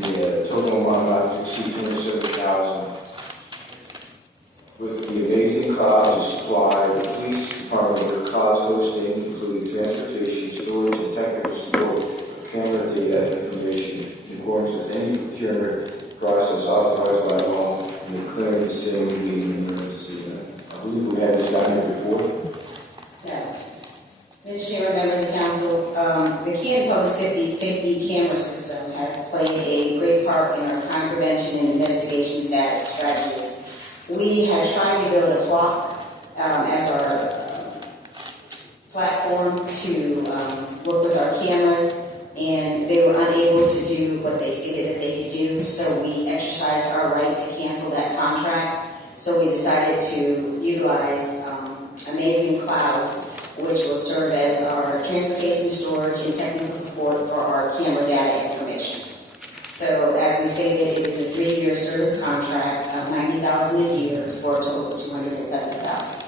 The total amount not to exceed $27,000. With the amazing cloud to supply the police department with cloud hosting, including transportation, storage, and technical support of camera data information in accordance with any procurement process authorized by law and declaring the same being an emergency. I believe we had this down here before. Yeah. Mr. Chairman, members of council, the Canton Public Safety Camera System has played a great part in our crime prevention and investigation strategies. We had tried to build a clock as our platform to work with our cameras, and they were unable to do what they stated that they could do, so we exercised our right to cancel that contract. So we decided to utilize Amazing Cloud, which will serve as our transportation, storage, and technical support for our camera data information. So, as we stated, it is a 3-year service contract of $90,000 a year for a total of $270,000.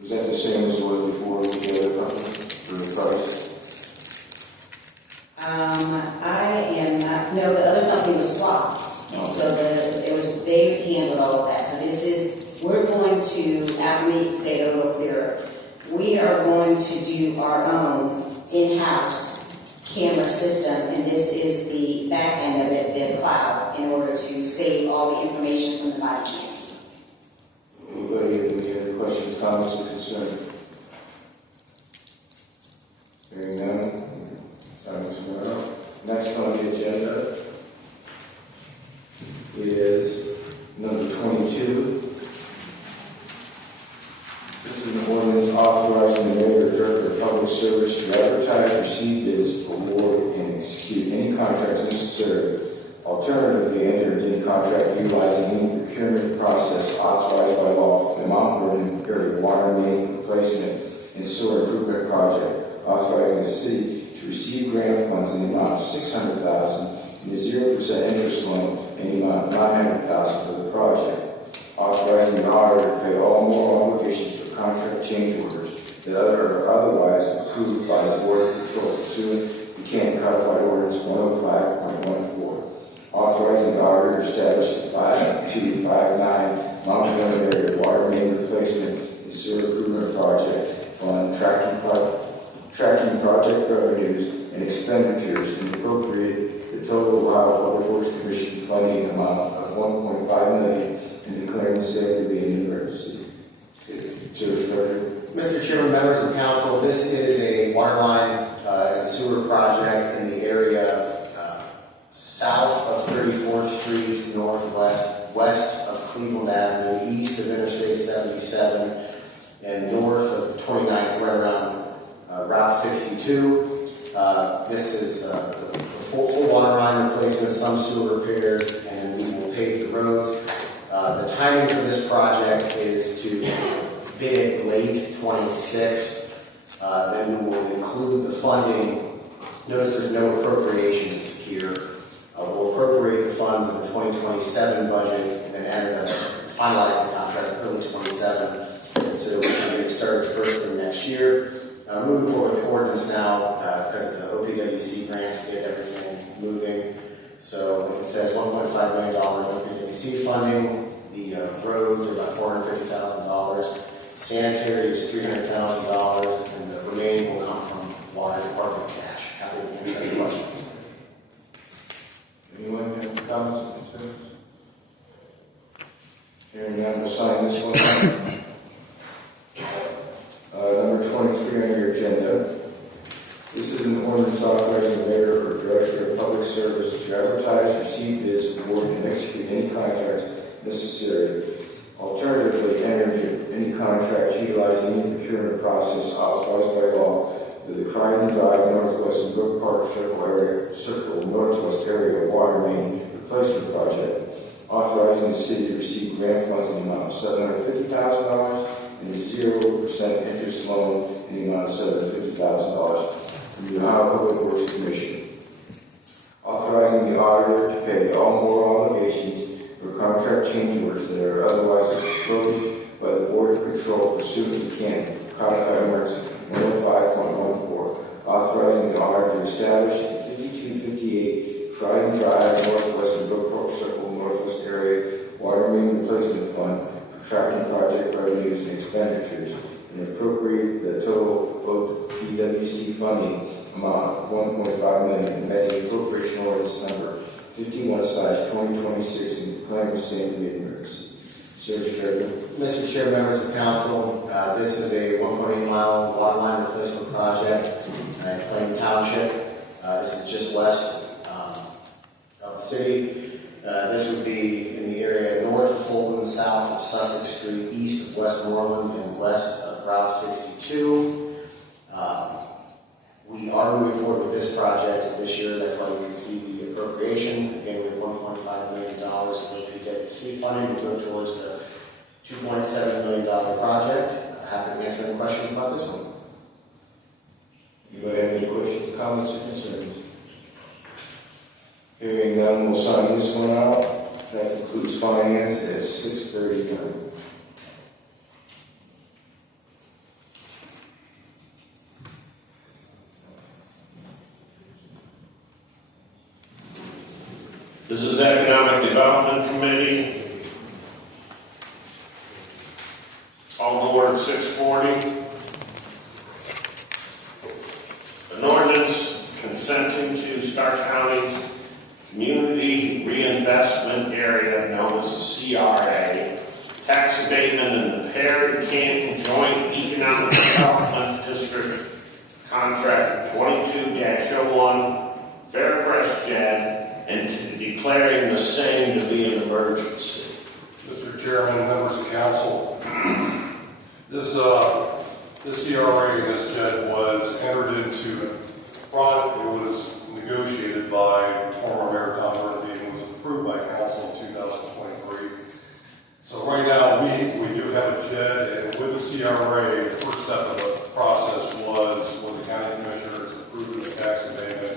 Was that the same as it was before with the other company for the price? No, the other company was flopped, and so they handled all of that. So we're going to, let me say it a little clearer. We are going to do our own in-house camera system, and this is the back end of it, the cloud, in order to save all the information from the body cams. Anybody have any other questions, comments, or concerns? Hearing none. Next on the agenda is number 22. This is an ordinance authorizing the mayor or director of public service to advertise, receive bids, award, and execute any contracts necessary. Alternatively, enter into any contract utilizing any procurement process authorized by law for the Mount Vernon area water main replacement and sewer improvement project, authorizing the city to receive grant funds in the amount of $600,000 and a 0% interest loan in the amount of $900,000 for the project, authorizing the auditor to pay all moral obligations for contract change orders that are otherwise approved by the Board of Control pursuant to Canton Codified Ordinance 105.14, authorizing the auditor to establish the 5259 Mount Vernon area water main replacement and sewer improvement project fund, tracking project revenues and expenditures, and appropriate the total Ohio Public Works Commission funding amount of $1.5 million and declaring the same to be an emergency. Mr. Chairman, members of council, this is a water line and sewer project in the area south of 34th Street, west of Cleveland Avenue, east of Interstate 77, and north of 29th, right around Route 62. This is a full water line replacement, some sewer repairs, and we will pave the roads. The timing for this project is to bid it late 26. Then we will include the funding. Notice there's no appropriations here. We'll appropriate the funds in the 2027 budget and then finalize the contract early 27 so that we can get started first thing next year. Moving forward with ordinance now, because of the OPWC grant to get everything moving. So it says $1.5 million OPWC funding. The roads are about $450,000. Sanitary is $300,000, and the remaining will come from water department cash. Happy to answer any questions. Anyone have comments or concerns? Hearing none, we'll sign this one. Number 23 on your agenda. This is an ordinance authorizing the mayor or director of public service to advertise, receive bids, award, and execute any contracts necessary. Alternatively, enter into any contract utilizing any procurement process authorized by law for the Canton Drive Northwest and Brook Park Circle Northwest area water main replacement project, authorizing the city to receive grant funds in the amount of $750,000 and a 0% interest loan in the amount of $750,000 from the Ohio Public Works Commission, authorizing the auditor to pay all moral obligations for contract change orders that are otherwise approved by the Board of Control pursuant to Canton Codified Ordinance 105.14, authorizing the auditor to establish the 5258 funding amount of $1.5 million, amending appropriation ordinance number 51/2026 and declaring the same to be an emergency. Service Director. Mr. Chair, members of council, this is a 1.8 mile water line replacement project in Plain Township. This is just west of the city. This would be in the area north of Fulton, south of Sussex Street, east of Westmoreland, and west of Route 62. We are moving forward with this project this year. That's why you can see the appropriation. Again, we have $1.5 million in WDWC funding to go towards the $2.7 million project. Happy to answer any questions about this one. Anybody have any questions, comments, or concerns? Hearing none, we'll sign this one out. That concludes finance at 6:39. This is Economic Development Committee. Call to order 6:40. An ordinance consenting to Stark County's Community Reinvestment Area known as the CRA, tax abatement in the Perry Canton Joint Economic Development District, Contract 22-01, Faircrest JED, and declaring the same to be an emergency. Mr. Chairman, members of council, this CRA and this JED was entered into, it was negotiated by former Mayor Tom Murphy and was approved by council in 2023. So right now, we do have a JED, and with the CRA, the first step of the process was when the county commissioners approved the tax abatement,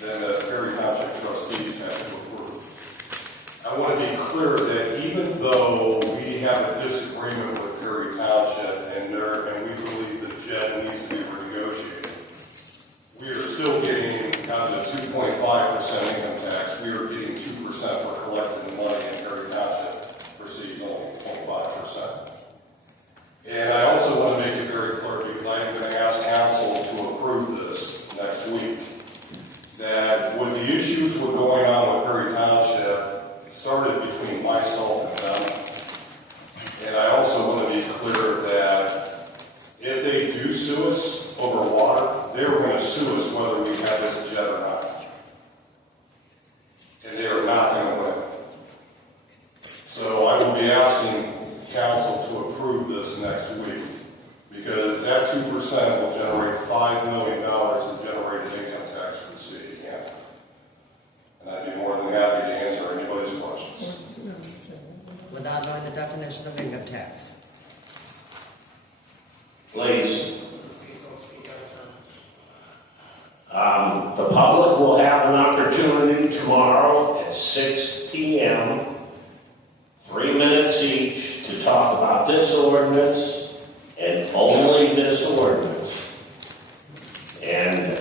then the Perry Township trustees have to approve. I want to be clear that even though we have a disagreement with Perry Township and we believe the JED needs to be renegotiated, we are still getting out of the 2.5% income tax. We are getting 2% for collecting money in Perry Township receives only 0.5%. And I also want to make it very clear, because I'm going to ask council to approve this next week, that with the issues were going on with Perry Township, it started between myself and them. And I also want to be clear that if they do sue us over water, they were going to sue us whether we have this JED or not. And they are not going to win. So I will be asking council to approve this next week, because that 2% will generate $5 million in generated income tax for the city of Canton. And I'd be more than happy to answer anybody's questions. Without knowing the definition of income tax. Please. The public will have an opportunity tomorrow at 6 p.m., 3 minutes each, to talk about this ordinance and only this ordinance. And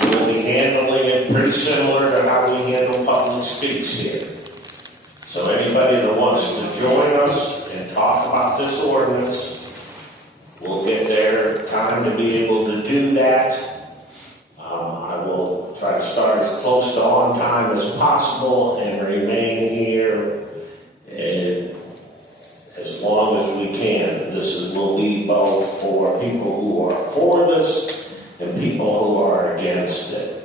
we'll be handling it pretty similar to how we handle public speaks here. So anybody that wants to join us and talk about this ordinance, we'll get their time to be able to do that. I will try to start as close to on time as possible and remain here as long as we can. Will be both for people who are for this and people who are against it.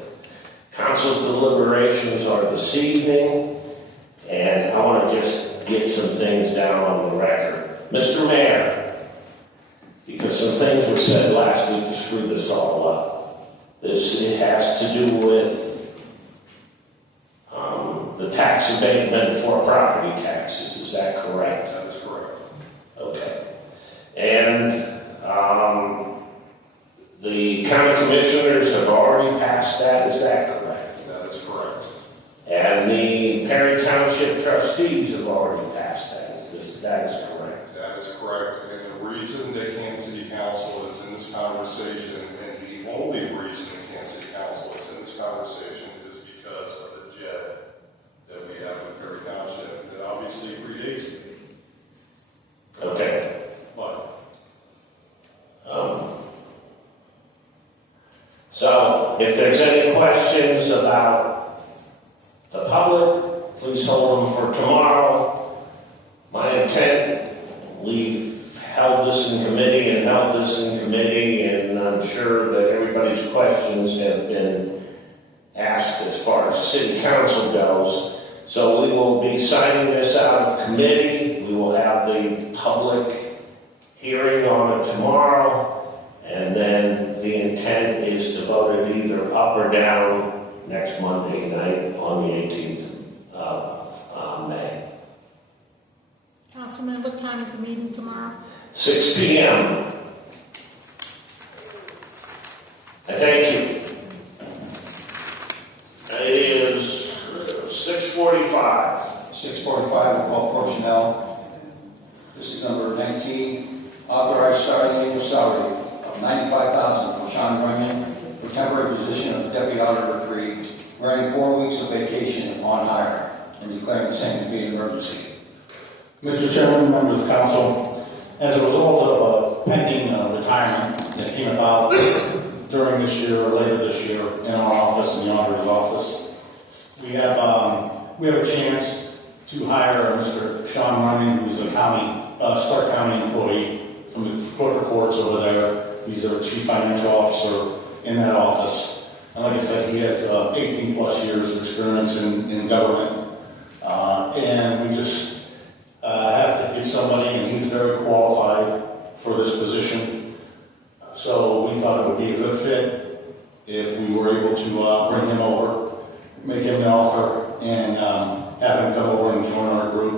Council's deliberations are this evening, and I want to just get some things down on the record. Mr. Mayor, because some things were said last week to screw this all up. It has to do with the tax abatement for property taxes. Is that correct? That is correct. Okay. And the county commissioners have already passed that. Is that correct? That is correct. And the Perry Township trustees have already passed that. That is correct. That is correct. And the reason that Canton City Council is in this conversation, and the only reason that Canton City Council is in this conversation, is because of the JED that we have in Perry Township that obviously predates me. Okay. But about the public, please hold them for tomorrow. My intent, we've held this in committee and I'm sure that everybody's questions have been asked as far as city council goes. So we will be signing this out of committee. We will have the public hearing on it tomorrow, and then the intent is to vote it either up or down next Monday night on the 18th of May. Councilman, what time is the meeting tomorrow? 6 p.m. I thank you. It is 6:45. 6:45, call personnel. This is number 19, authorized starting annual salary of $95,000 for Sean Runyon for temporary position of Deputy Auditor 3, running 4 weeks of vacation upon hire, and declaring the same to be an emergency. Mr. Chairman, members of council, as a result of a pending retirement that came about during this year or later this year in our office, in the auditor's office, we have a chance to hire Mr. Sean Runyon, who's a Stark County employee from the corporate courts over there. He's our chief financial officer in that office. And like I said, he has 18 plus years of experience in government. And we just have to get somebody, and he's very qualified for this position. So we thought it would be a good fit if we were able to bring him over, make him an offer, and have him come over and join our group.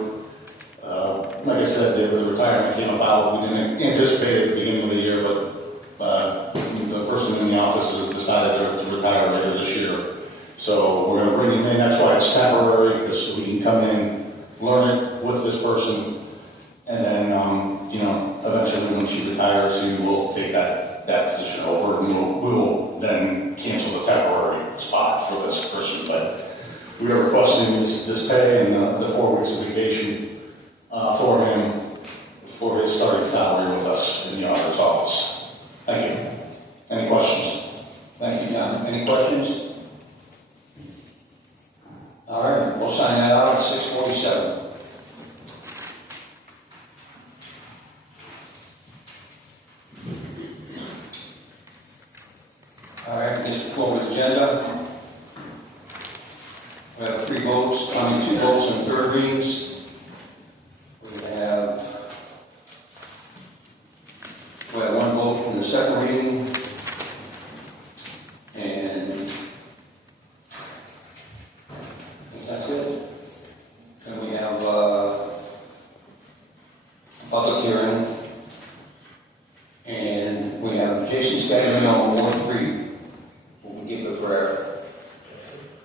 Like I said, the retirement came about. We didn't anticipate it at the beginning of the year, but the person in the office has decided to retire later this year. So we're going to bring him in. That's why it's temporary, because we can come in, learn it with this person, and then, eventually when she retires, we will take that position over, and we will then cancel the temporary spot for this person. But we are requesting this pay and the 4 weeks of vacation for him for his starting salary with us in the auditor's office. Thank you. Any questions? Thank you, John. Any questions? All right, we'll sign that out at 6:47. All right, Mr. Forward agenda. We have 2 votes in third readings. We have 1 vote in the second reading. And I think that's it. And we have public hearing. And we have Jason Skagman on Ward 3. We'll give it a prayer.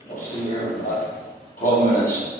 We'll see here in about 12 minutes.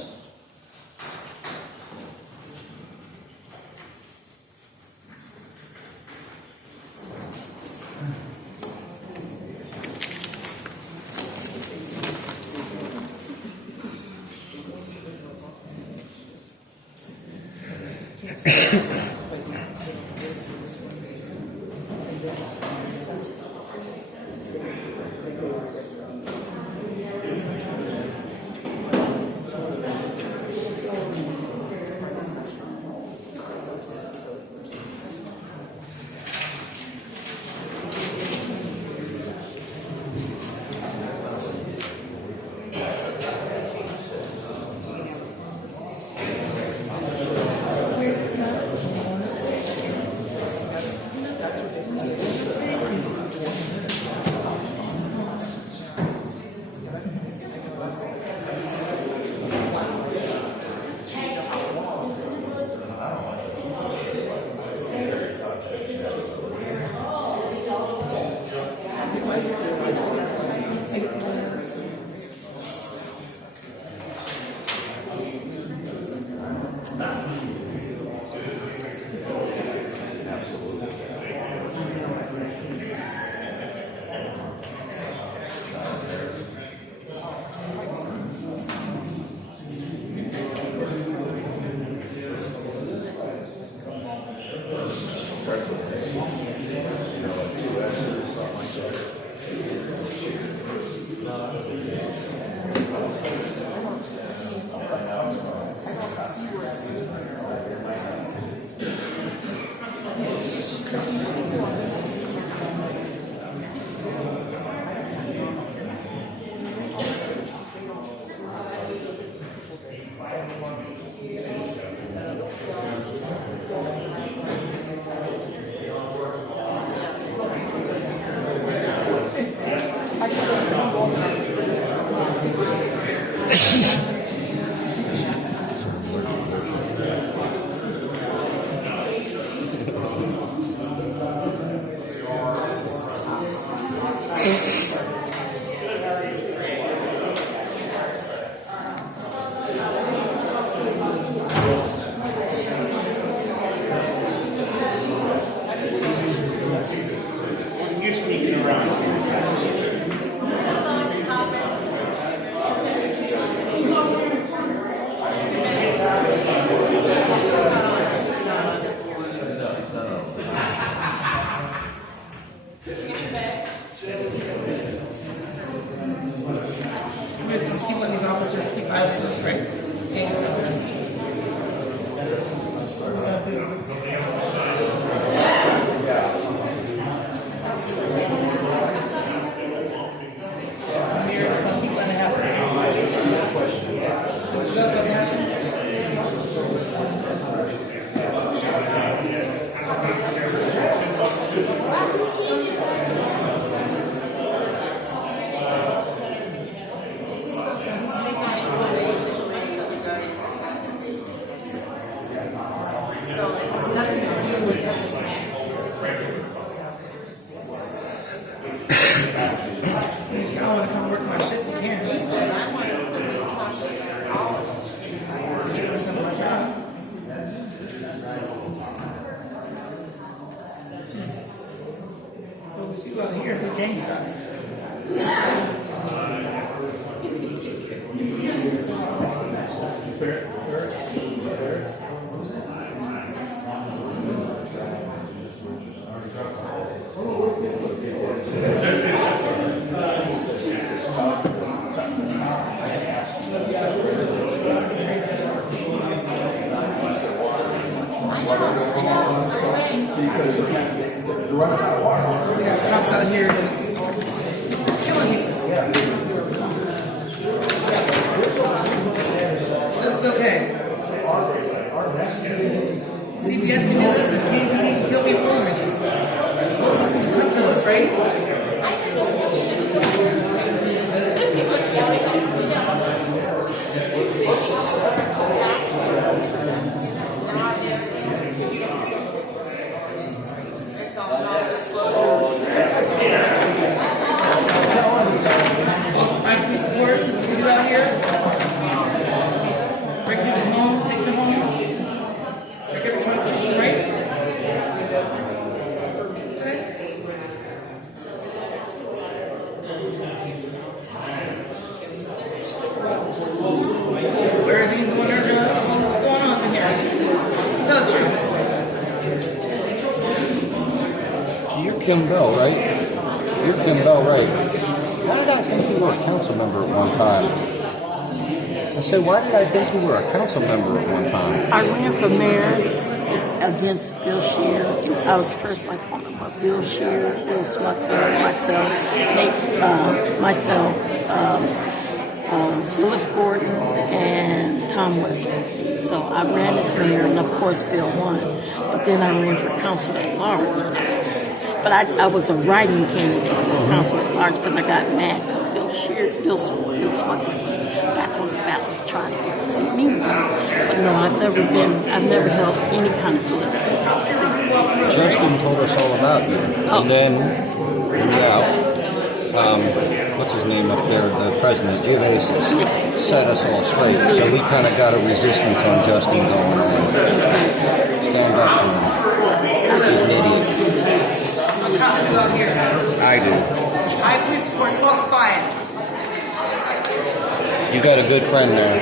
Violence, right? Gangs. Mayor, it's gonna keep on happening. What's gonna happen? If y'all wanna come work my shit, you can. Come to my job. You out here, we gangsta. We got cops out here just killing me. This is okay. CPS can do this and KPD can kill people. Those systems come to us, right? Police supports, what we do out here? Break people's homes, take their homes. Break every constitution, right? Okay. Where is he doing their jobs? What's going on in here? Tell the truth. You're Kim Bell, right? You're Kim Bell, right? Why did I think you were a council member at one time? I said, why did I think you were a council member at one time? I ran for mayor against Bill Scheer. I was first black woman, but Bill Scheer, Bill Smucker, Lewis Gordon, and Tom Westbrook. So I ran as mayor, and of course Bill won. But then I ran for council at large. But I was a writing candidate for council at large because I got mad because Bill Smucker was back on the ballot trying to get the seat. Me, but no, I've never held any kind of political policy. Justin told us all about you. And then, what's his name up there, the president, Gervais, set us all straight. So we kind of got a resistance on Justin going on. Stand up to him. He's an idiot. Cops out here. I do. High police reports falsified. You got a good friend there.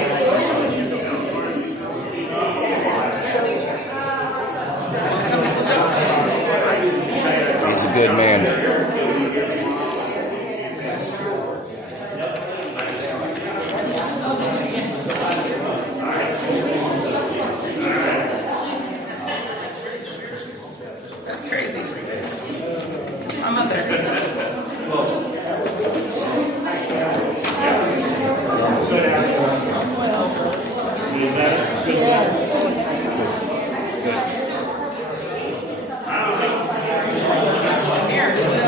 He's a good man. That's crazy. That's my mother. Here, this is what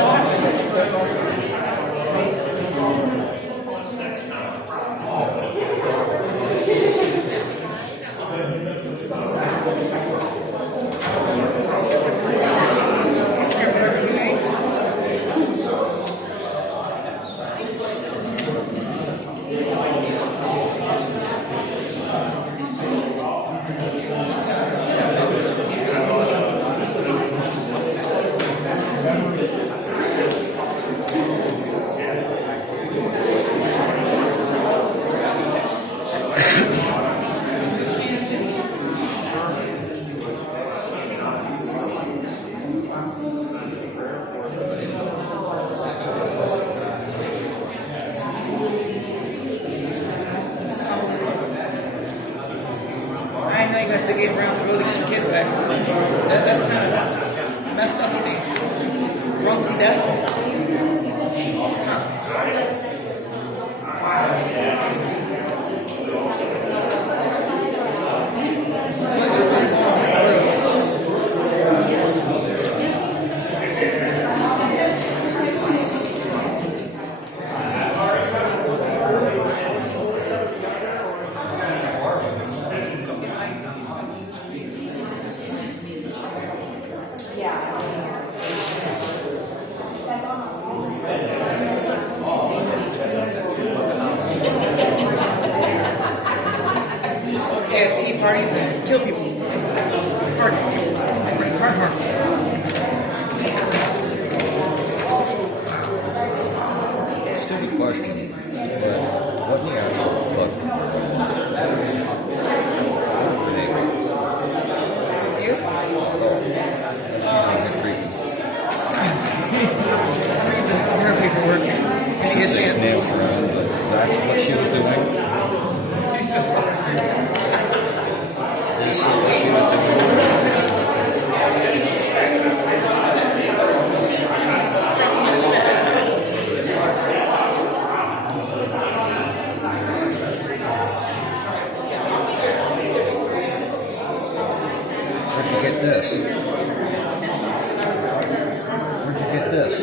they gave around the road to get your kids back. That's kind of messed up, I think. Wrongfully death. Huh. Wow. What is going on in this world? They have tea parties and kill people. Hard. Stupid question. But what the actual fuck? You? This is her paperwork. She She gets six chance. nails around, but that's what she was doing. This is what she was doing. Where'd you get this? Where'd you get this?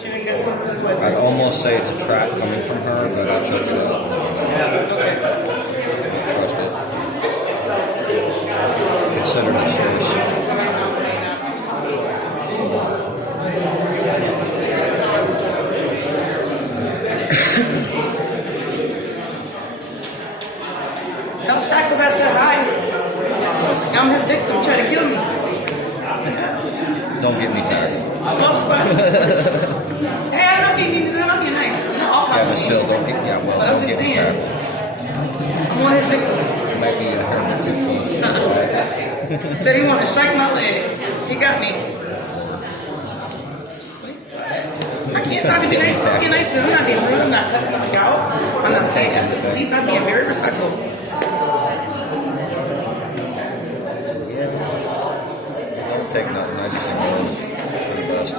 She didn't get something like I'd almost say it's a trap coming from her, but I'll check it out. I trust it. Consider it a source. Tell Shackles I said hi. I'm his victim, trying to kill me. Don't get me tired. Hey, I'm not being mean, I'm not being nice. No, all Yeah, cops but are still, mean. don't get well. But I'm Don't just get me saying. tired. I'm one of his victims. It might be 115. Said he wanted to strike my leg. He got me. I can't talk to be nice. Be nice. I'm not being rude. I'm not cussing nobody out. I'm not saying that to the police. I'm being very respectful. Don't take nothing. I just ignore it. It's for the best.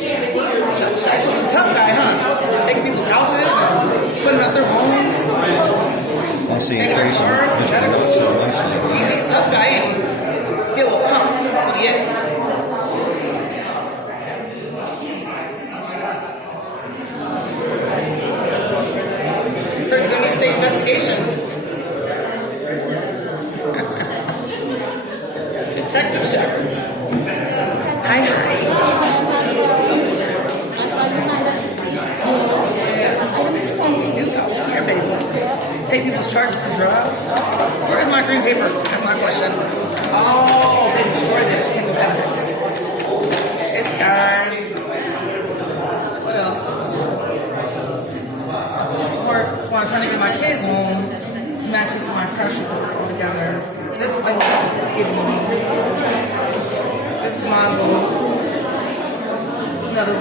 Shackles is a tough guy, huh? Taking people's houses and putting out their homes. I'll see you, Taking Tracy. cars, Just medical. so nicely. He's a tough guy, ain't he? He a little pumped. That's what he is. Heard he's in the state investigation. Detective Shackles. Hi. You go here, baby. Take people's charges to drive. Where's my green paper? That's my question. Oh, they destroyed that table of evidence. It's gone. What else? Police report while I'm trying to get my kids home matches my crash report altogether. This is what's giving me. This is my little another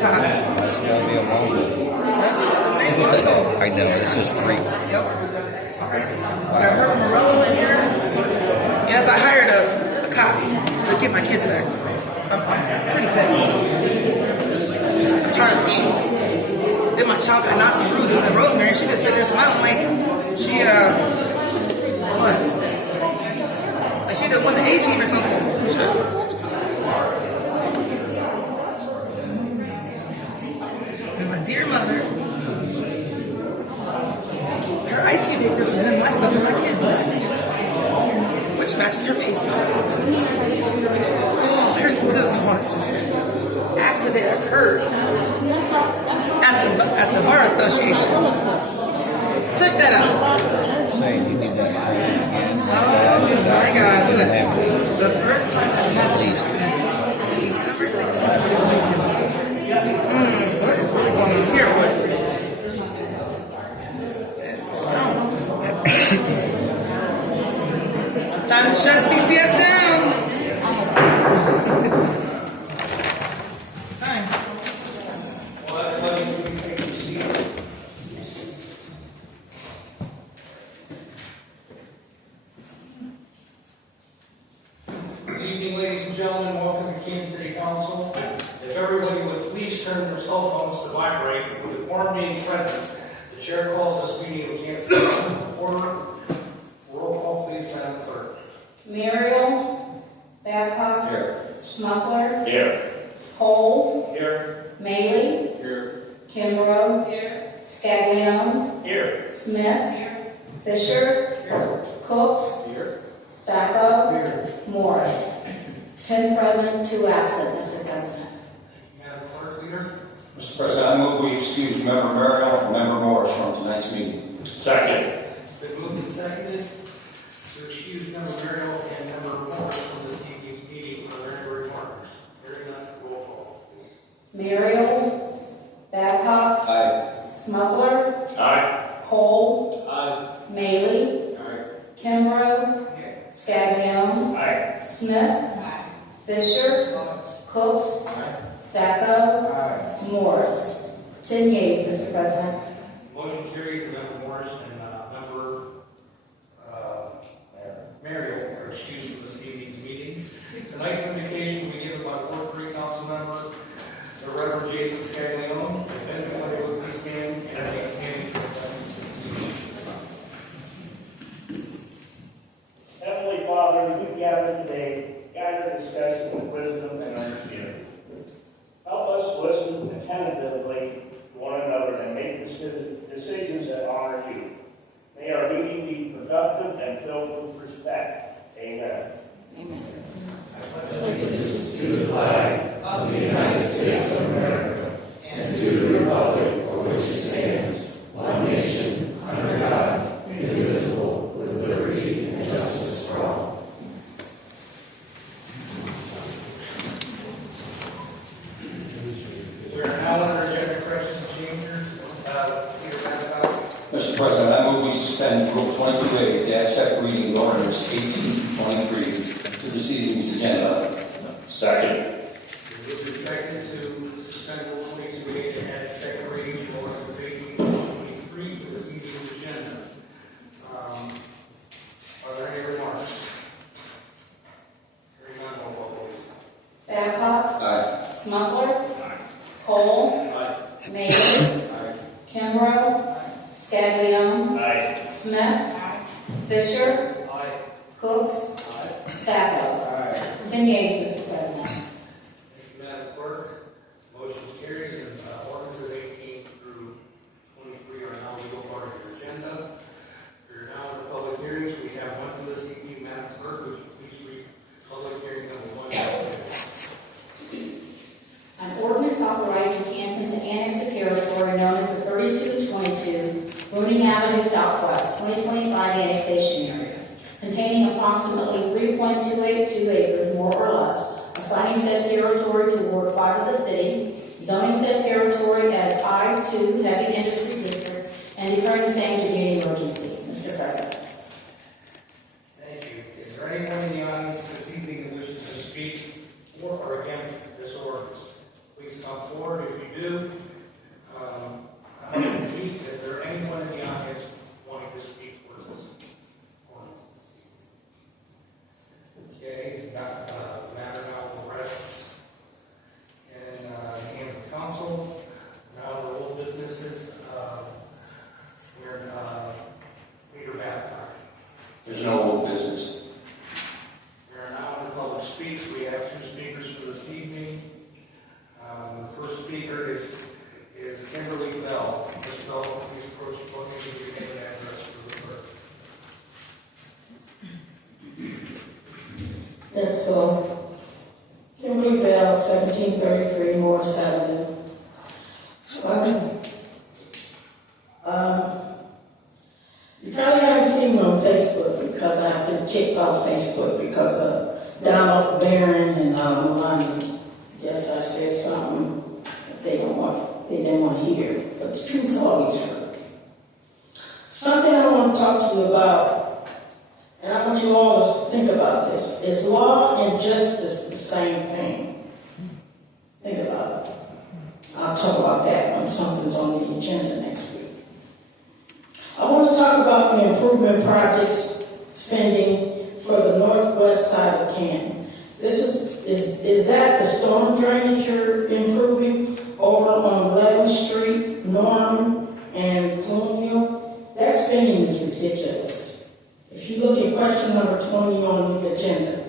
cop. That's gotta be a long one. That's the same logo. I know, it's just free. Yep. Alright. Got Herb Morello in here. Yes, I hired a cop to get my kids back. I'm pretty pissed. I'm tired of the games. Then my child got knocked and bruises, and Rosemary, she just sitting there smiling like she, what? Like she done won the A team or something. Shut. And my dear mother, her icy papers and my stuff in my kids' bag, which matches her pace. Oh, here's the good one. Accident occurred at the bar association. Check that out. Saying you need that again. Oh my God! The first time I had At least. December 16th, 2022. What is really going on here? What? Time to shut Smith. Fisher. Cooks. Sacco. Morris. 10 present, 2 absent, Mr. President. Madam Clerk, Leader. Mr. President, I move we excuse Member Merrill and Member Morris from tonight's meeting. Second. Been moved and seconded to excuse Member Merrill and Member Morris from this evening's meeting for their remarks. Hearing none, roll call, please. Muriel. Babcock. Aye. Smuggler. Aye. Cole. Aye. Maley. Kimbrough. Scaglione. Aye. Smith. Fisher. Cooks. Sacco. Morris. 10 yeas, Mr. President. Motion carries for Member Morris and Member Merrill are excused from this evening's meeting. Tonight's invocation we give about Ward 3 Council Member, the Reverend Jason Scaglione. If anybody would please stand and remain standing for the Heavenly Father, we gather today, guide our discussion with wisdom and understanding. Help us listen attentively to one another and make decisions that honor you. May our meeting be productive and filled with respect. Amen. Amen. To the flag of the United States of America and to the republic for which it stands, one nation, under God, indivisible, with liberty and justice for all. We are now under agenda corrections and changes. Peter Babcock. Mr. President, I move we suspend Rule 22A to accept reading of ordinance 1823 to this evening's agenda. Second. Moved and seconded to suspend Rule 22A to add second reading of ordinance 1823 to this evening's agenda. Are there any remarks? Hearing none, roll call, please. Babcock. Aye. Smuggler. Cole. Maley. Kimbrough. Scaglione. Aye. Smith. Fisher. Cooks. Sacco. 10 yeas, Mr. President. Thank you, Madam Clerk. Motion carries and ordinances 18 through 23 are now legal part of your agenda. We are now in the public hearings. We have one for this evening. Madam Clerk, would you please read public hearing number 1? An ordinance authorizing Canton to annex a territory known as the 3222 Bruning Avenue Southwest 2025 annexation area, containing approximately 3.282 acres, more or less, assigning said territory to Ward 5 of the city, zoning said territory as I-2 Heavy Industry District, and declaring the same to be an emergency. Mr. President. Thank you. Is there anyone in the audience this evening who wishes to speak for or against this ordinance? Please come forward if you do. Is there anyone in the audience wanting to speak for this ordinance? Okay, the matter now rests in the hands of council. Now the old businesses. We're Peter Babcock. There's no old business. We are now in the public speaks. We have 2 speakers for this evening. The first speaker is Kimberly Bell. Ms. Bell, please approach the podium and give your name and address for the clerk. Let's go. Kimberly Bell, 1733 Morris Avenue. You probably haven't seen me on Facebook because I've been kicked off Facebook because of Donald Barron and London. Yes, I said something that they didn't want to hear, but the truth always hurts. Something I want to talk to you about, and I want you all to think about this. Is law and justice the same thing? Think about it. I'll talk about that when something's on the agenda next week. I want to talk about the improvement projects spending for the northwest side of Canton. This is that the storm drainage you're improving over on 11th Street, Norman, and Colonial? That spending is ridiculous. If you look at question number 20 on the agenda,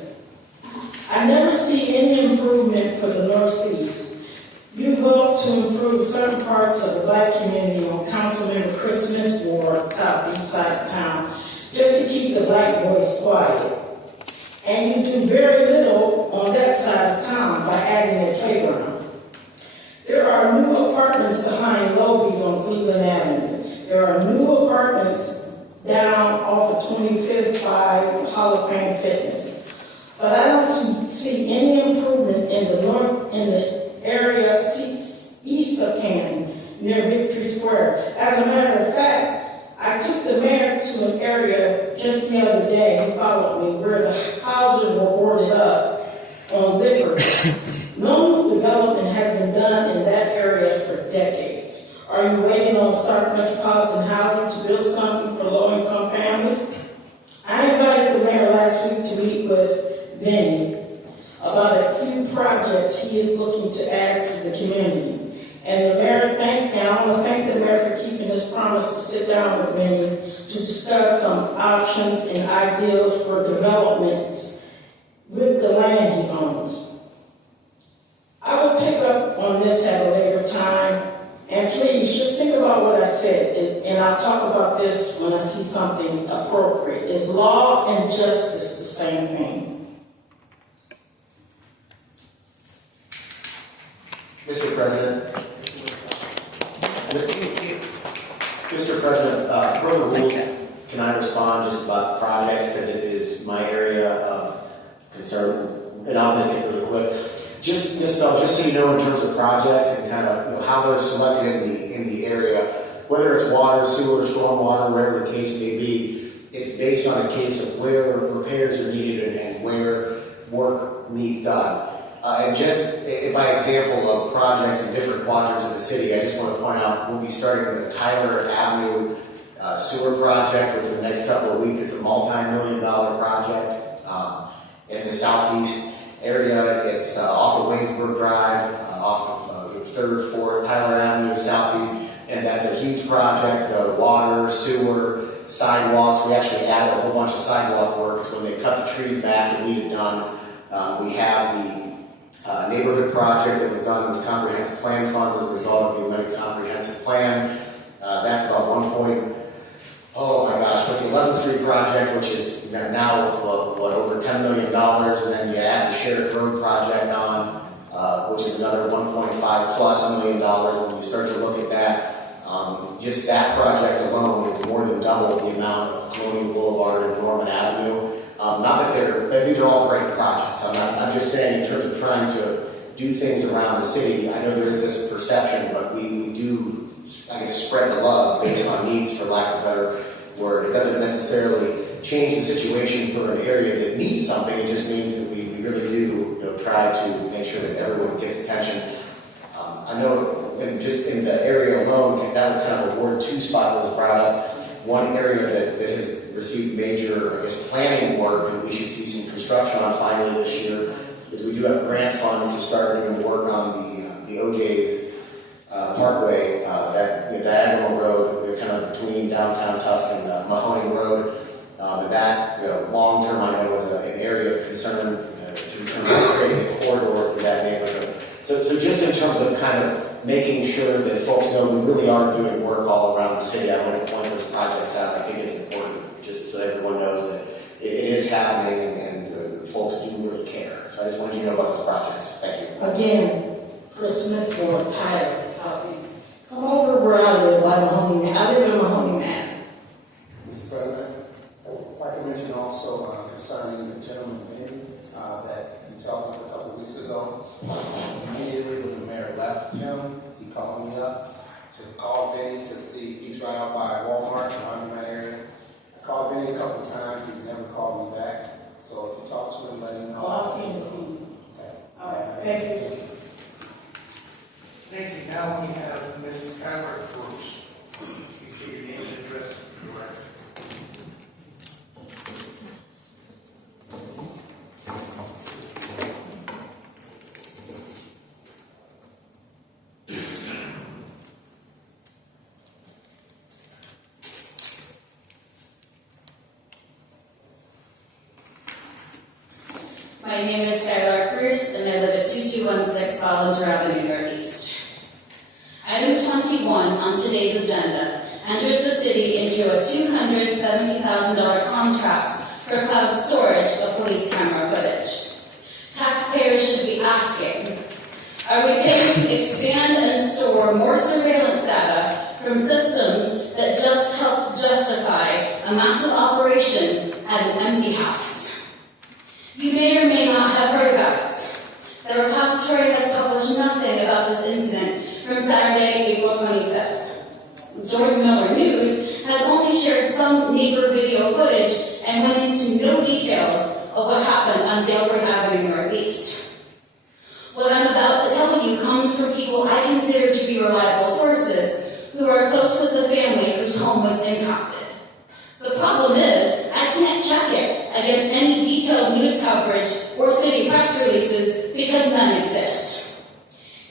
I never see any improvement for the northeast. You vote to improve certain parts of the black community on Councilmember Chris Smith's ward, southeast side of town, just to keep the black voice quiet. And you do very little on that side of town by adding a playground. There are new apartments behind Lobies on Cleveland Avenue. There are new apartments down off of 25th by Hall of Fame Fitness. But I don't see any improvement in the area east of Canton, near Victory Square. As a matter of fact, I took the mayor to an area just the other day, he followed me, where the houses were boarded up on liquor. No new development has been done in that area for decades. Are you waiting on Stark Metropolitan Housing to build something for low-income families? I invited the mayor last week to meet with Vinny about a few projects he is looking to add to the community. And I want to thank the mayor for keeping his promise to sit down with Vinny to discuss some options and ideals for developments with the land he owns. I will pick up on this at a later time. And please, just think about what I said, and I'll talk about this when I see something appropriate. Is law and justice the same thing? Mr. President, per the rules, can I respond just about projects, because it is my area of concern, and I'll make it really quick. Just so you know, in terms of projects and kind of how they're selected in the area, whether it's water, sewer, stormwater, wherever the case may be, it's based on a case of where repairs are needed and where work needs done. And just by example of projects in different quadrants of the city, I just want to point out we'll be starting with the Tyler Avenue sewer project within the next couple of weeks. It's a multi-million-dollar project in the southeast area. It's off of Waynesburg Drive, off of 3rd, 4th, Tyler Avenue, southeast, and that's a huge project. Water, sewer, sidewalks. We actually added a whole bunch of sidewalk work when they cut the trees back and need it done. We have the neighborhood project that was done with comprehensive plan funds as a result of the amended comprehensive plan. That's about with the 11th Street project, which is now over $10 million, and then you add the Sheriff Road project on, which is another $1.5+ million. When you start to look at that, just that project alone is more than double the amount of Colonial Boulevard and Norman Avenue. Not that these are all great projects. I'm just saying in terms of trying to do things around the city, I know there is this perception, but we do, I guess, spread the love based on needs, for lack of a better word. It doesn't necessarily change the situation for an area that needs something. It just means that we really do try to make sure that everyone gets attention. I know just in the area alone, that was kind of a Ward 2 spot that was brought up. One area that has received major, planning work, and we should see some construction on finally this year, is we do have grant funds to start doing work on the OJ's Parkway, that diagonal road, kind of between downtown Tustin and Mahoning Road. And that, long term, I know is an area of concern in terms of creating a corridor for that neighborhood. So just in terms of kind of making sure that folks know we really are doing work all around the city, I want to point those projects out. I think it's important, just so everyone knows that it is happening and folks do really care. So I just wanted you to know about those projects. Thank you. Again, Chris Smith for Tyler, Southeast. Come over where I live, by Mahoney Man. I live in Mahoney Man. Mr. President, I'd like to mention also concerning the gentleman that you talked about a couple of weeks ago. Immediately when the mayor left him, he called me up to call Vinny to see. He's right out by Walmart around my area. I called Vinny a couple of times. He's never called me back. So if you talk to him, let him know. I'll see him. Okay. All right. Thank you. Thank you. Now we have Ms. Tyler Cruz. You see your name and address for the record. My name is Tyler Cruz, and I live at 2216 Bollinger Avenue Northeast. 1 on today's agenda enters the city into a $270,000 contract for cloud storage of police camera footage. Taxpayers should be asking, are we paying to expand and store more surveillance data from systems that just help justify a massive operation at an empty house? You may or may not have heard about it. The repository has published nothing about this incident from Saturday, April 25th. Jordan Miller News has only shared some neighbor video footage and went into no details of what happened on Daleford Avenue Northeast. What I'm about to tell you comes from people I consider to be reliable sources who are close with the family whose home was impacted. The problem is, I can't check it against any detailed news coverage or city press releases because none exist.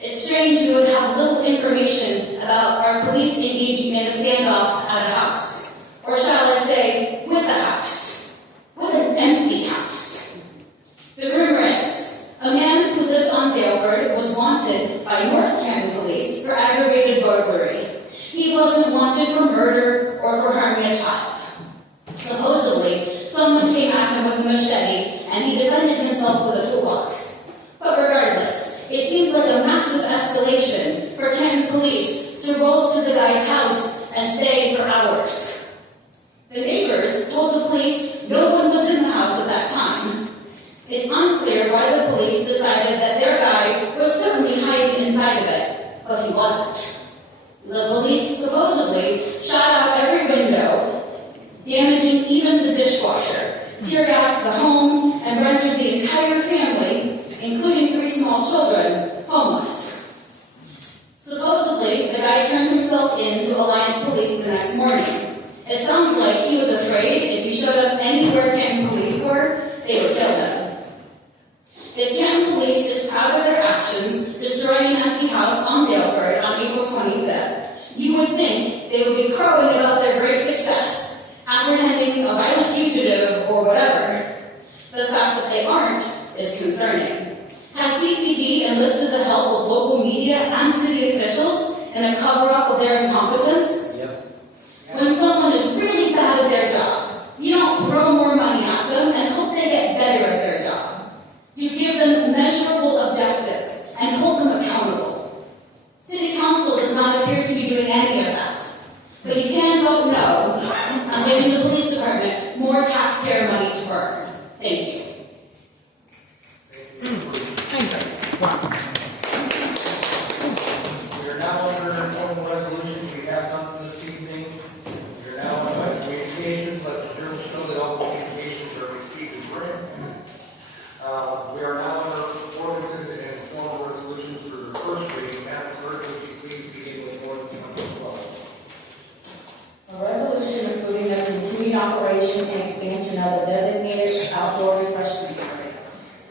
It's strange you would have little information about our police engaging in a standoff at a house. Or shall I say, with a house. With an empty house. The rumor is, a man who lived on Daleford was wanted by North Canton police for aggravated burglary. He wasn't wanted for murder or for harming a child. Supposedly, someone came at him with a machete and he defended himself with a toolbox. But regardless, it seems like a massive escalation for Canton police to roll up to the guy's house and stay for hours. The neighbors told the police no one was in the house at that time. It's unclear why the police decided that their guy was certainly hiding inside of it, but he wasn't. The police supposedly shot out every window, damaging even the dishwasher, tear gassed the home, and rendered the entire family, including 3 small children, homeless. Supposedly, the guy turned himself in to Alliance Police the next morning. It sounds like he was afraid if he showed up anywhere Canton police were, they would kill him. If Canton police is proud of their actions, destroying an empty house on Daleford on April 25th, you would think they would be crowing about their great success, apprehending a violent fugitive or whatever. The fact that they aren't is concerning. Has CPD enlisted the help of local media and city officials in a cover-up of their incompetence? Yep. When someone is really bad at their job, you don't throw more money at them and hope they get better at their job. You give them measurable objectives and hold them accountable. City Council does not appear to be doing any of that. But you can vote no on giving the police department more taxpayer money to burn. Thank you. We are now under formal resolution. We have something this evening. We are now on communications. Let the jurors know that all communications are received and read. We are now under ordinances and formal resolutions for the first reading. Madam Clerk, would you please begin with ordinance number 12? A resolution approving the continued operation and expansion of the designated outdoor refreshment area,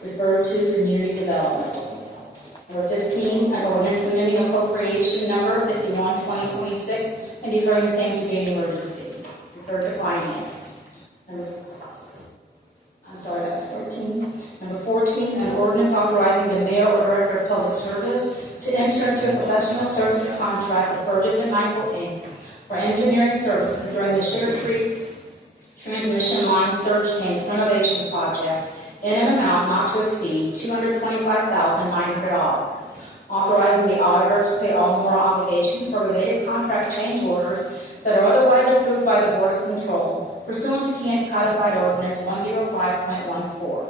referred to community development. Number 15, an ordinance amending appropriation number 51/2026 and declaring the same to be an emergency, referred to finance. That's 14. Number 14, an ordinance authorizing the mayor or director of public service to enter into a professional services contract with Burgess & Michael Inc. for engineering services during the Sugar Creek transmission line surge tank renovation project in an amount not to exceed $225,900. Authorizing the auditor to pay all moral obligations for related contract change orders that are otherwise approved by the Board of Control, pursuant to Canton Codified Ordinance 105.14.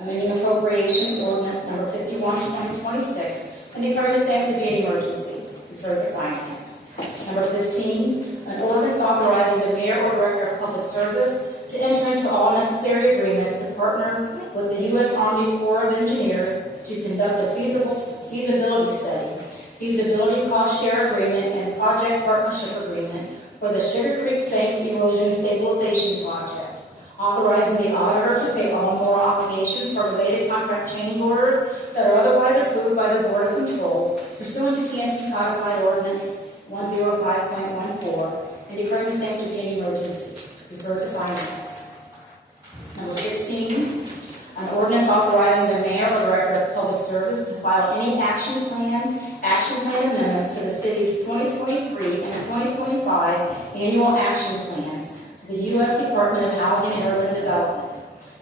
Amending appropriation ordinance number 51/2026 and declaring the same to be an emergency, referred to finance. Number 15, an ordinance authorizing the mayor or director of public service to enter into all necessary agreements to partner with the U.S. Army Corps of Engineers to conduct a feasibility study, feasibility cost share agreement, and project partnership agreement for the Sugar Creek Bank Erosion Stabilization Project. Authorizing the auditor to pay all moral obligations for related contract change orders that are otherwise approved by the Board of Control, pursuant to Canton Codified Ordinance 105.14, and declaring the same to be an emergency, referred to finance. Number 16, an ordinance authorizing the mayor or director of public service to file any action plan amendments to the city's 2023 annual action plans to the U.S. Department of Housing and Urban Development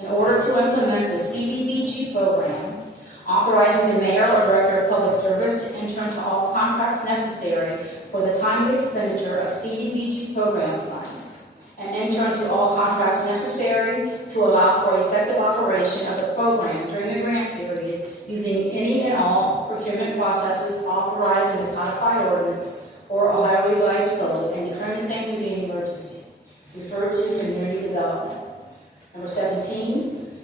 in order to implement the CDBG program, authorizing the mayor or director of public service to enter into all contracts necessary for the timely expenditure of CDBG program funds, and enter into all contracts necessary to allow for effective operation of the program during the grant period using any and all procurement processes authorized in the codified ordinance or Ohio Revised Code and declaring the same to be an emergency. Referred to community development. Number 17,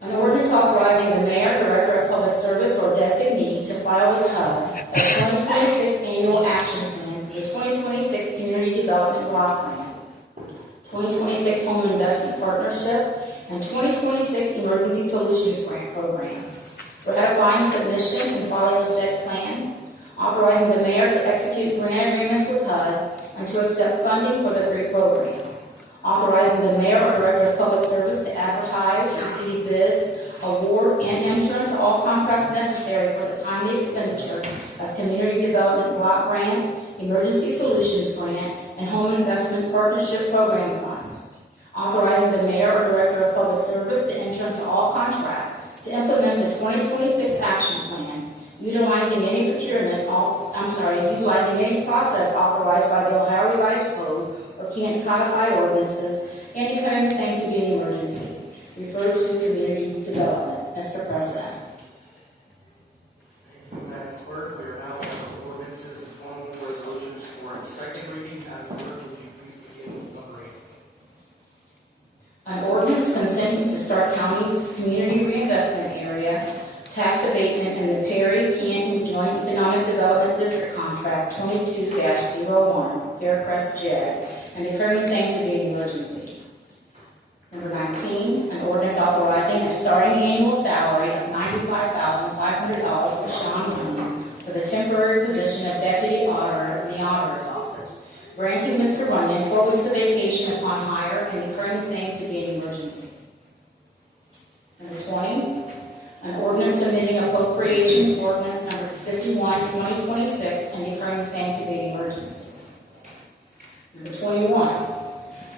an ordinance authorizing the mayor, director of public service, or designee to file with HUD a 2026 annual action plan, a 2026 community development block grant, 2026 home investment partnership, and 2026 emergency solutions grant programs. Ratifying submission and filing of said plan, authorizing the mayor to execute grant agreements with HUD and to accept funding for the 3 programs. Authorizing the mayor or director of public service to advertise, receive bids, award, and enter into all contracts necessary for the timely expenditure of community development block grant, emergency solutions grant, and home investment partnership program funds. Authorizing the mayor or director of public service to enter into all contracts to implement the 2026 action plan, utilizing any process authorized by the Ohio Revised Code or Canton codified ordinances, and declaring the same to be an emergency. Referred to community development. Mr. President. Madam Clerk, we are now on ordinances and formal resolutions for its second reading. Madam Clerk, would you please begin with number 8? An ordinance consenting to Stark County's community reinvestment area tax abatement in the Perry Canton Joint Economic Development District Contract 22-01 Faircrest JED, and declaring the same to be an emergency. Number 19, an ordinance authorizing a starting annual salary of $95,500 for Sean Runyon for the temporary position of Deputy Auditor in the Auditor's Office, granting Mr. Runyon 4 weeks of vacation upon hire and declaring the same to be an emergency. Number 20, an ordinance amending appropriation ordinance number 51, 2026, and declaring the same to be an emergency. Number 21,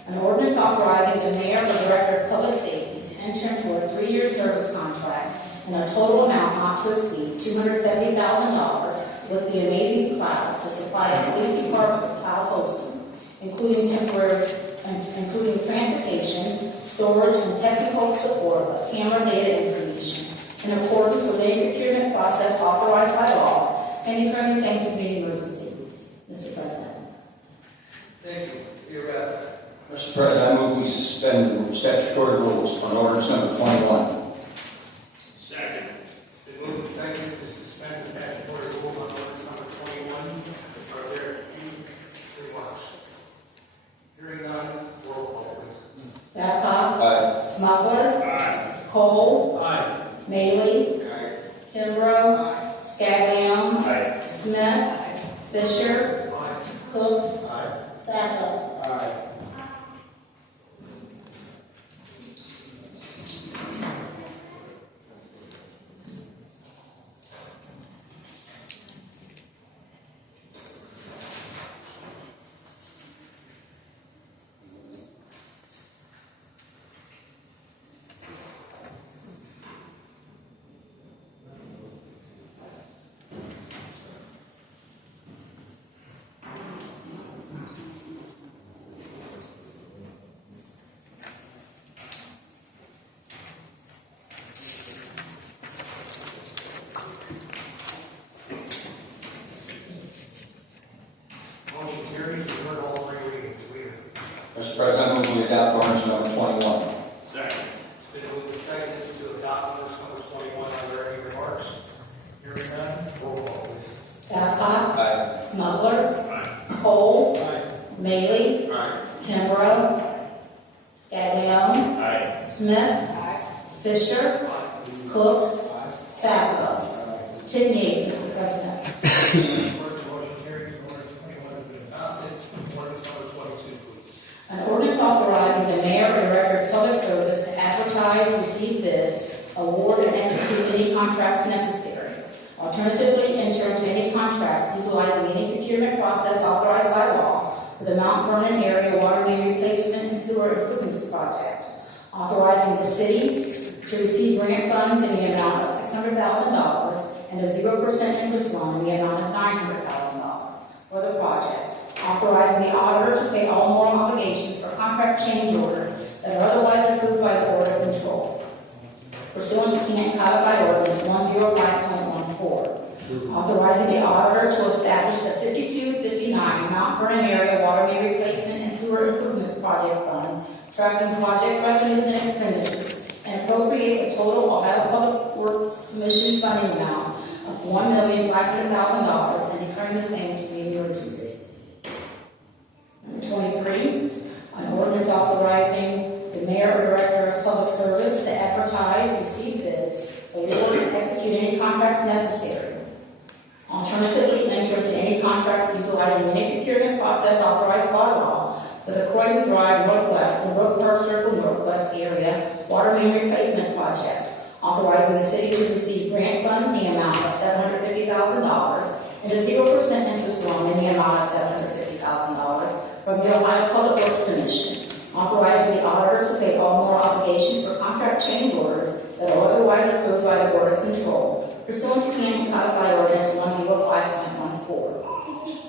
an ordinance authorizing the mayor or director of public safety to enter into a 3-year service contract in a total amount not to exceed $270,000 with the Amazing Cloud to supply the police department with cloud hosting, including transportation, storage, and technical support of camera data information in accordance with any procurement process authorized by law, and declaring the same to be an emergency. Mr. President. Thank you. You're up. Mr. President, I move we suspend the statutory rules on ordinance number 21. Second. Been moved and seconded to suspend the statutory rules on ordinance number 21. Are there any remarks? Hearing none, roll call, please. Babcock. Aye. Smuggler. Aye. Cole. Aye. Maley. Aye. Kimbrough. Scaglione. Aye. Smith. Fisher. Aye. Cook. Aye. Sacco. Aye. Motion carries. You've heard all 3 readings. Mr. President, I move we adopt ordinance number 21. Second. It's been moved and seconded to adopt ordinance number 21. Are there any remarks? Hearing none, roll call, please. Babcock. Aye. Smuggler. Aye. Cole. Aye. Maley. Aye. Kimbrough. Scaglione. Aye. Smith. Fisher. Cooks. Sacco. 10 yeas, Mr. President. Motion carries. Ordinance 21 has been adopted. Ordinance number 22, please. An ordinance authorizing the mayor or director of public service to advertise, receive bids, award, and execute any contracts necessary. Alternatively, enter into any contracts utilizing any procurement process authorized by law for the Mount Vernon area water main replacement and sewer improvements project, authorizing the city to receive grant funds in the amount of $600,000 and a 0% interest loan in the amount of $900,000 for the project, authorizing the auditor to pay all moral obligations for contract change orders that are otherwise approved by the Board of Control, pursuant to Canton Codified Ordinance 105.14. Authorizing the auditor to establish the 5259 Mount Vernon area water main replacement and sewer improvements project fund, tracking project revenues and expenditures, and appropriate the total Ohio Public Works Commission funding amount of $1,500,000 and declaring the same to be an emergency. Number 23, an ordinance authorizing the mayor or director of public service to advertise, receive bids, award, and execute any contracts necessary. Alternatively, enter into any contracts utilizing any procurement process authorized by law for the Croydon Drive Northwest and Brook Park Circle Northwest area water main replacement project, authorizing the city to receive grant funds in the amount of $750,000 and a 0% interest loan in the amount of $750,000 from the Ohio Public Works Commission, authorizing the auditor to pay all moral obligations for contract change orders that are otherwise approved by the Board of Control, pursuant to Canton Codified Ordinance 105.14.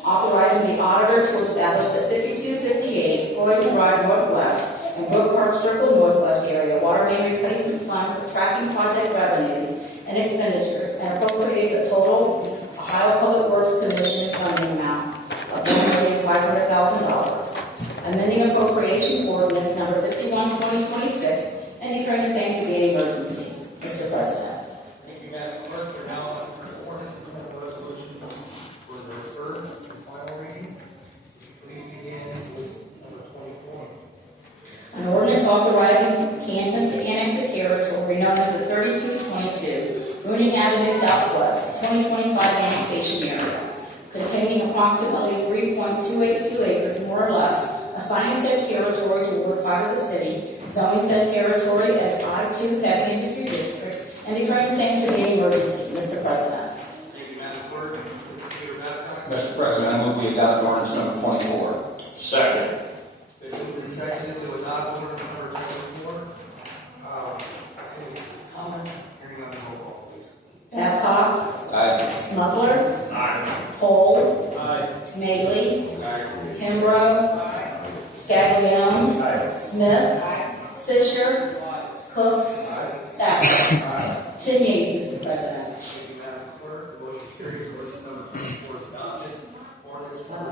Authorizing the auditor to establish the 5258 Croydon Drive Northwest and Brook Park Circle Northwest area water main replacement fund for tracking project revenues and expenditures and appropriate the total Ohio Public Works Commission funding amount of $1,500,000. Amending appropriation ordinance number 51/2026 and declaring the same to be an emergency. Mr. President. Thank you, Madam Clerk. We're now on to the ordinance and resolution for the third and final reading. Please begin with number 24. An ordinance authorizing Canton to annex a territory known as the 3222 Rooney Avenue Southwest 2025 annexation area, containing approximately 3.282 acres more or less, assigning said territory to Ward 5 of the city, zoning said territory as I-2 Heavy Industry District, and declaring the same to be an emergency. Mr. President. Thank you, Madam Clerk. Peter Babcock. Mr. President, I move we adopt ordinance number 24. Second. It's moved and seconded to adopt ordinance number 24. Any comment? Hearing none, roll call, please. Babcock. Aye. Smuggler. Aye. Cole. Aye. Magley. Aye. Kimbrough. Scaglione. Aye. Smith. Fisher. Cooks. Stafford. 10 yeas, Mr. President. Thank you, Madam Clerk. The motion carries. Ordinance number 24 is adopted. Ordinance number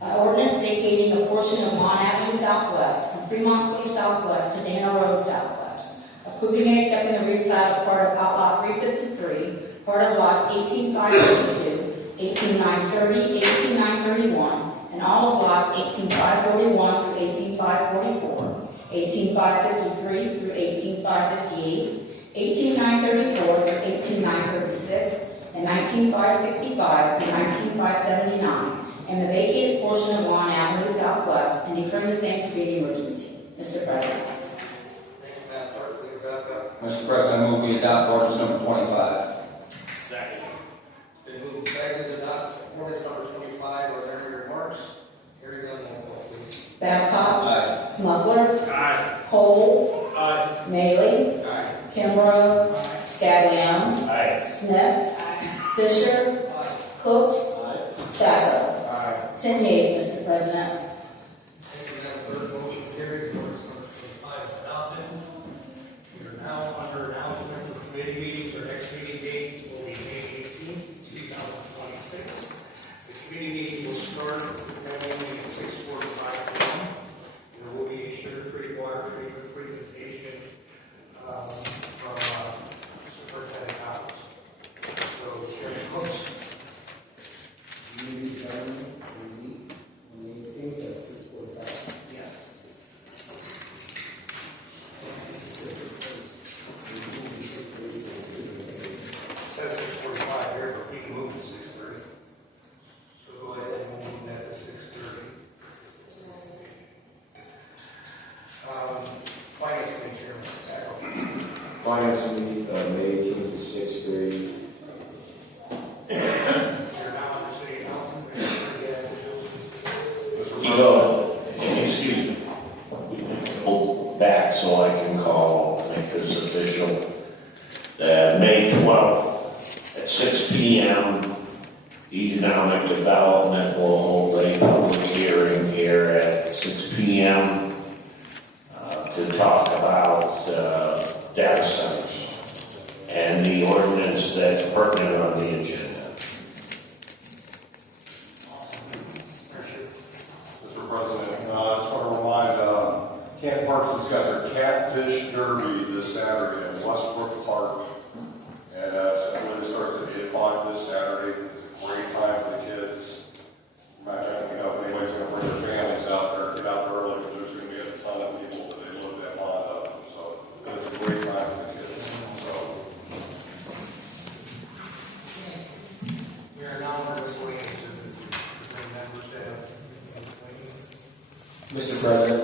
25. Ordinance vacating a portion of Mon Avenue Southwest from Fremont Place Southwest to Dana Road Southwest, approving and accepting the replat of part of Outlot 353, part of lots 18532, 18930, 18931, and all of lots 18541 through 18544, 18553 through 18558, 18934 through 18936, and 19565 through 19579, and the vacated portion of Lawn Avenue Southwest, and declaring the same to be an emergency. Mr. President. Thank you, Madam Clerk. Peter Babcock. Mr. President, I move we adopt ordinance number 25. Second. It's been moved and seconded to adopt ordinance number 25. Are there any remarks? Hearing none, roll call, please. Babcock. Aye. Smuggler. Aye. Cole. Aye. Mayley. Aye. Kimbrough. Scaglione. Aye. Smith. Fisher. Cooks. Stafford. 10 yeas, Mr. President. Thank you, Madam Clerk. Motion carries. Ordinance number 25 is adopted. We are now under announcements of committee meetings. Our next meeting date will be May 18, 2026. The committee meeting will start at 6:45 p.m. There will be a Sugar Creek Water Treatment presentation from Superintendent Collins. So, Chairman Cooks. Yes. It says 6:45 here, but we can move to 6:30. So go ahead and move that to 6:30. Finance Committee Chairman Stackle. Finance meeting, May 18th to 6:30. You're now on the city council. 12th at 6 p.m. Economic Development will hold a public hearing here at 6 p.m. To talk about data centers and the ordinance that's pertinent on the agenda. Mr. President, I just want to remind Canton Parks has got their Catfish Derby this Saturday at Westbrook Park. And I believe it starts at 8 o'clock this Saturday. It's a great time for the kids. I don't know if anybody's going to bring their families out there, get out there early, because there's going to be a ton of people that they look at lined up. So it's a great time for the kids. So. We are now for this week. Members to have. Mr. President.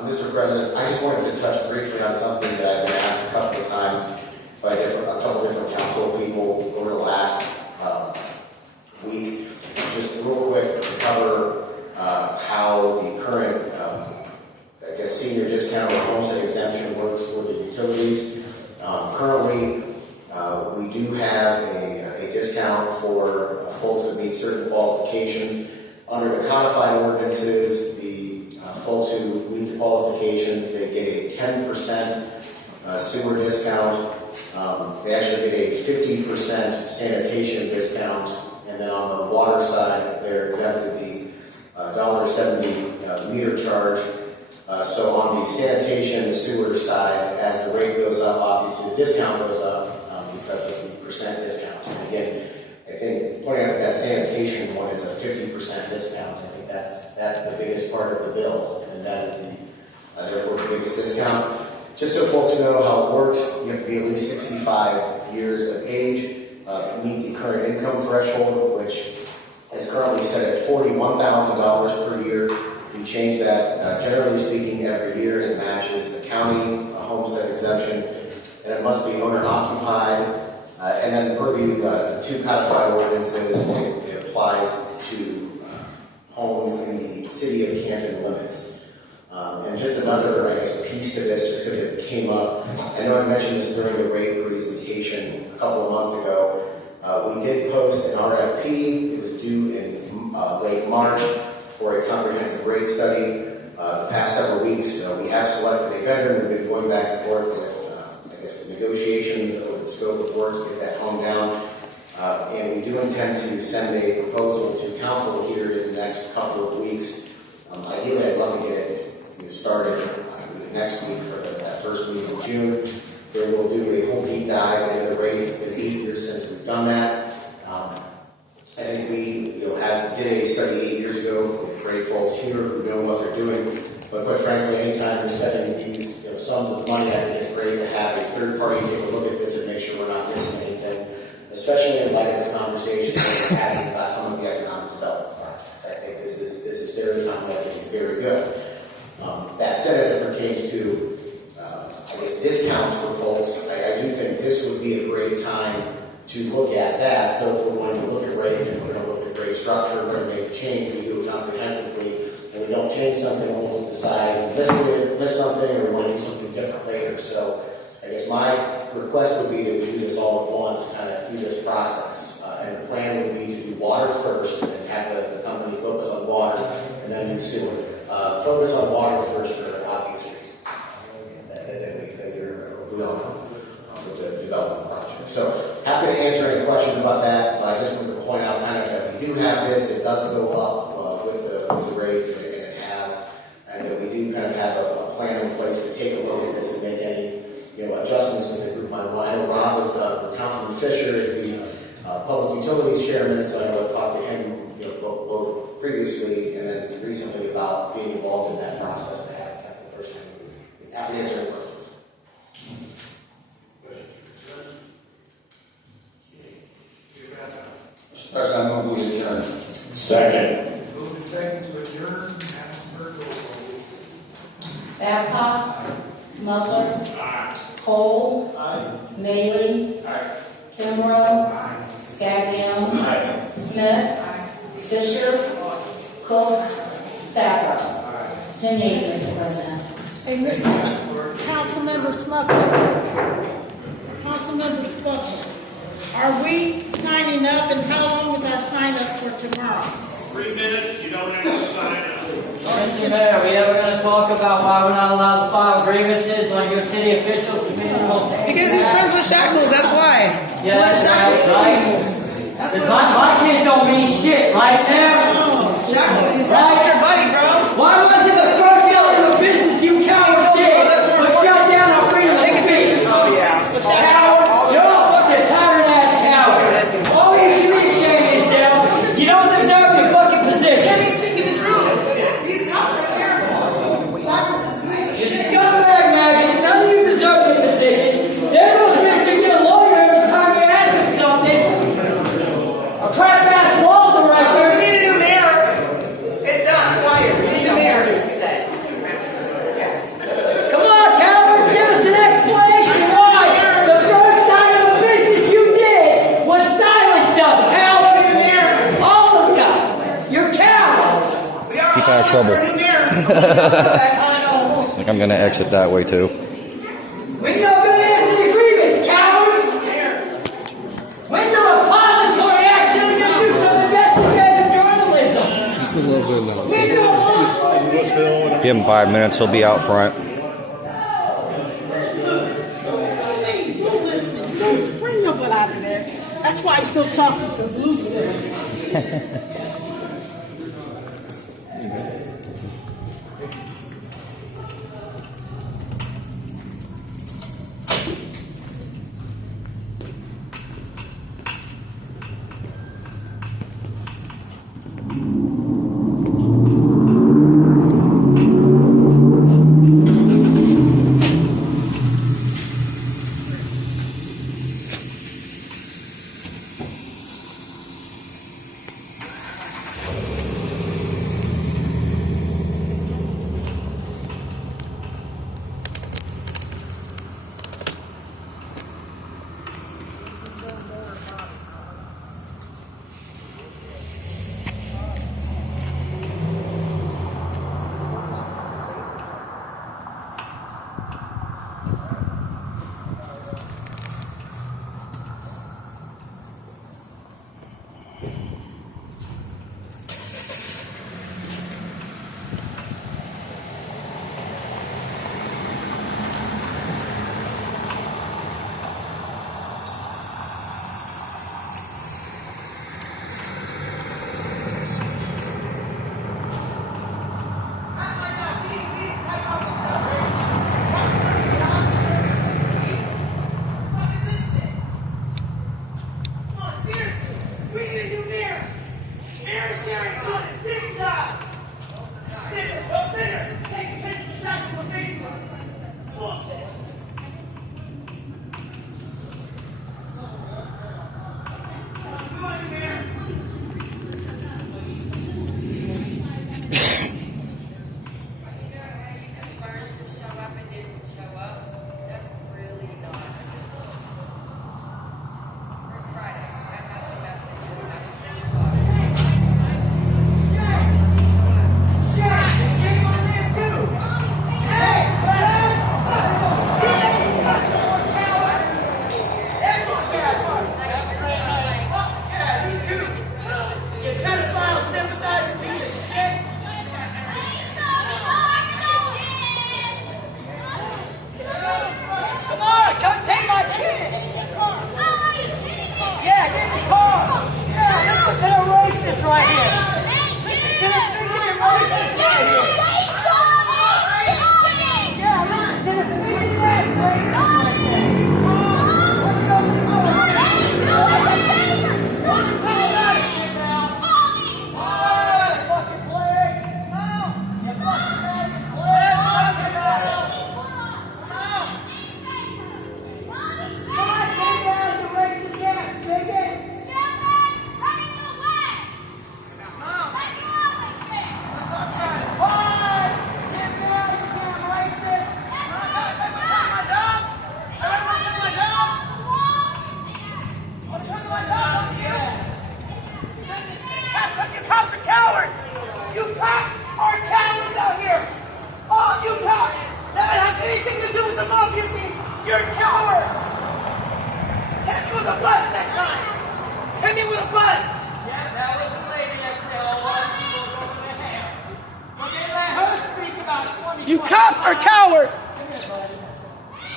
Mr. President, I just wanted to touch briefly on something that I've been asked a couple of times by a couple of different council people over the last week. Just real quick to cover how the current, senior discount or homestead exemption works for the utilities. Currently, we do have a discount for folks that meet certain qualifications. Under the codified ordinances, the folks who meet the qualifications, they get a 10% sewer discount. They actually get a 50% sanitation discount. And then on the water side, they're exempted the $1.70 meter charge. So on the sanitation and the sewer side, as the rate goes up, obviously the discount goes up because of the percent discount. And again, I think pointing out that sanitation one is a 50% discount. I think that's the biggest part of the bill, and that is therefore the biggest discount. Just so folks know how it works, you have to be at least 65 years of age, meet the current income threshold, which is currently set at $41,000 per year. We change that, generally speaking, every year. It matches the county homestead exemption, and it must be owner-occupied. And then per the two codified ordinances, it applies to homes in the city of Canton limits. And just another, piece to this, just because it came up. I know I mentioned this during the rate presentation a couple of months ago. We did post an RFP. It was due in late March for a comprehensive rate study. The past several weeks, we have selected a vendor. We've been going back and forth with, the negotiations with the scope of work to get that honed down. And we do intend to send a proposal to council here in the next couple of weeks. Ideally, I'd love to get it started next week for that first week of June. Where we'll do a whole deep dive into the rates. It's been 8 years since we've done that. I think we did a study 8 years ago with great folks here who know what they're doing. But quite frankly, anytime you're spending these sums of money, I think it's great to have a third party take a look at this and make sure we're not missing anything, especially in light of the conversation that we're having about some of the economic development projects. I think this is very timely. I think it's very good. That said, as it pertains to discounts for folks, I do think this would be a great time to look at that. So if we're going to look at rates and we're going to look at rate structure, we're going to make a change, we do it comprehensively, and we don't change something, we'll decide we miss something, or we want to do something different later. So I guess my request would be that we do this all at once, kind of through this process. And the plan would be to do water first and have the company focus on water and then do sewer. Focus on water first for obvious reasons. We all know with the development project. So happy to answer any questions about that. I just wanted to point out kind of that we do have this. It does go up with the rates, and it has, and that we do kind of have a plan in place to take a look at this and make any adjustments in the group. I know Rob is Councilman Fisher is the Public Utilities Chairman, so I know I talked to him both previously and then recently about being involved in that process. That's the first thing. Happy to answer any questions. Mr. President, I move we adjourn. Second. Moved and second to adjourn. Babcock. Smuggler. Cole. Maley. Kimbrough. Scaglione. Smith. Fisher. Cook. Stafford. 10 yeas, Mr. President. Hey, Mr. Councilmember Smucker, are we signing up, and how long is our sign up for tomorrow? 3 minutes, you don't have to sign up. Mr. Mayor, are we ever going to talk about why we're not allowed to file grievances on your city officials committing the most? Because he's friends with Shackles, that's why. Yeah, that's right. Because my kids don't mean shit, right now. Shackles, he's your buddy, bro. Why wasn't the first order of business you cowards did was shut down our freedom of speech? Coward, you're all a bunch of tyrant-ass cowards. Oh, you should be ashamed of yourself. You don't deserve your fucking position. He's speaking the truth. These cops are terrible. You scumbag maggots, none of you deserve your positions. They're supposed to get a lawyer every time you ask them something. A crap-ass wall director. We need a new mayor. It's done. Quiet. We need a new mayor. Come on, cowards, give us an explanation why the first item of business you did was silence us, cowards. All of you. You're cowards. Keep out of trouble. I think I'm going to exit that way too. When you're going to answer the grievance, cowards? When the repository actually going to do some investigative journalism? Just a little bit loud. We don't want Give him 5 minutes, he'll be out front. Bring your butt out of there. That's why he's still talking, because Lucy. You cops are cowards.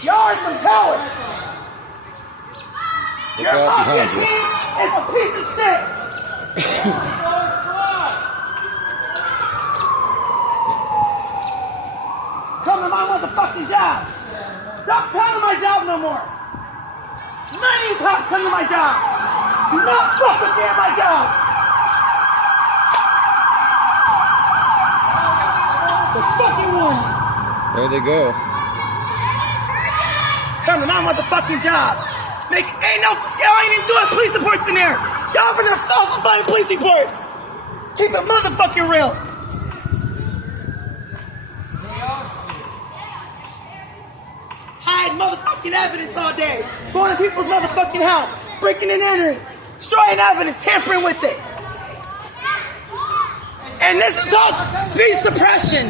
Y'all are some cowards. Look Your out mafia behind you. team is a piece of shit. Come to my motherfucking job. Don't come to my job no more. None of you cops come to my job. Do not fuck with me at my job. The fucking warning. There they go. Come to my motherfucking job. Ain't y'all ain't even doing police reports in there. Y'all been falsifying police reports. Keep it motherfucking real. Hide motherfucking evidence all day. Going to people's motherfucking house. Breaking and entering. Destroying evidence. Tampering with it. And this is called speech suppression.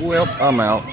Well, I'm out.